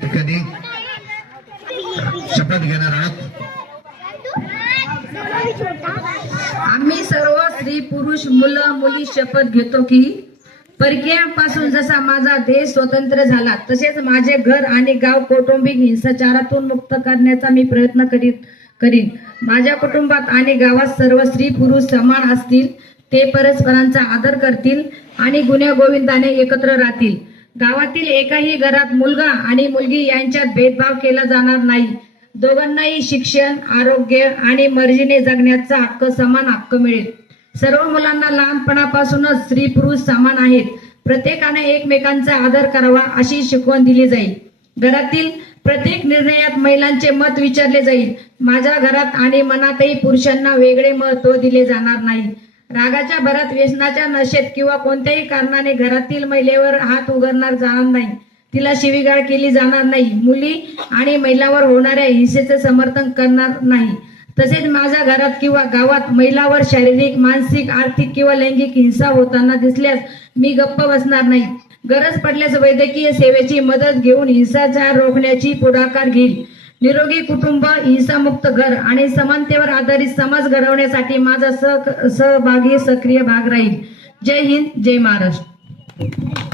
ठिकाणी शपथ घेणार आहात। आम्ही सर्व स्त्री पुरुष मुलं मुली शपथ घेतो की परकीयांपासून जसा माझा देश स्वतंत्र झाला तसेच माझे घर आणि गाव कौटुंबिक हिंसाचारातून मुक्त करण्याचा मी प्रयत्न करीन। माझ्या कुटुंबात आणि गावात सर्व स्त्री पुरुष समान असतील, ते परस्परांचा आदर करतील आणि गुण्यागोविंदाने एकत्र राहतील। गावातील एकाही घरात मुलगा आणि मुलगी यांच्यात भेदभाव केला जाणार नाही। दोघांनाही शिक्षण, आरोग्य आणि मर्जीने जगण्याचा हक्क, समान हक्क मिळेल। सर्व मुलांना लहानपणापासूनच स्त्री पुरुष समान आहेत, प्रत्येकाने एकमेकांचा आदर करावा अशी शिकवण दिली जाईल। घरातील प्रत्येक निर्णयात महिलांचे मत विचारले जाईल। माझ्या घरात आणि मनातही पुरुषांना वेगळे महत्त्व दिले जाणार नाही। रागाच्या भरात, व्यसनाच्या नशेत किंवा कोणत्याही कारणाने घरातील महिलेवर हात उगारणार जाणार नाही, तिला शिवीगाळ केली जाणार नाही, मुली आणि महिलांवर होणाऱ्या हिंसेचे समर्थन करणार नाही। तसेच माझ्या घरात किंवा गावात महिलांवर शारीरिक, मानसिक, आर्थिक किंवा लैंगिक हिंसा होताना दिसल्यास मी गप्प बसणार नाही। गरज पडल्यास वैद्यकीय सेवेची मदत घेऊन हिंसाचार रोखण्याची पुढाकार घेईल। निरोगी कुटुंब, हिंसामुक्त घर आणि समानतेवर आधारित समाज घडवण्यासाठी माझा सहभागी सक्रिय भाग राहील। जय हिंद, जय महाराष्ट्र।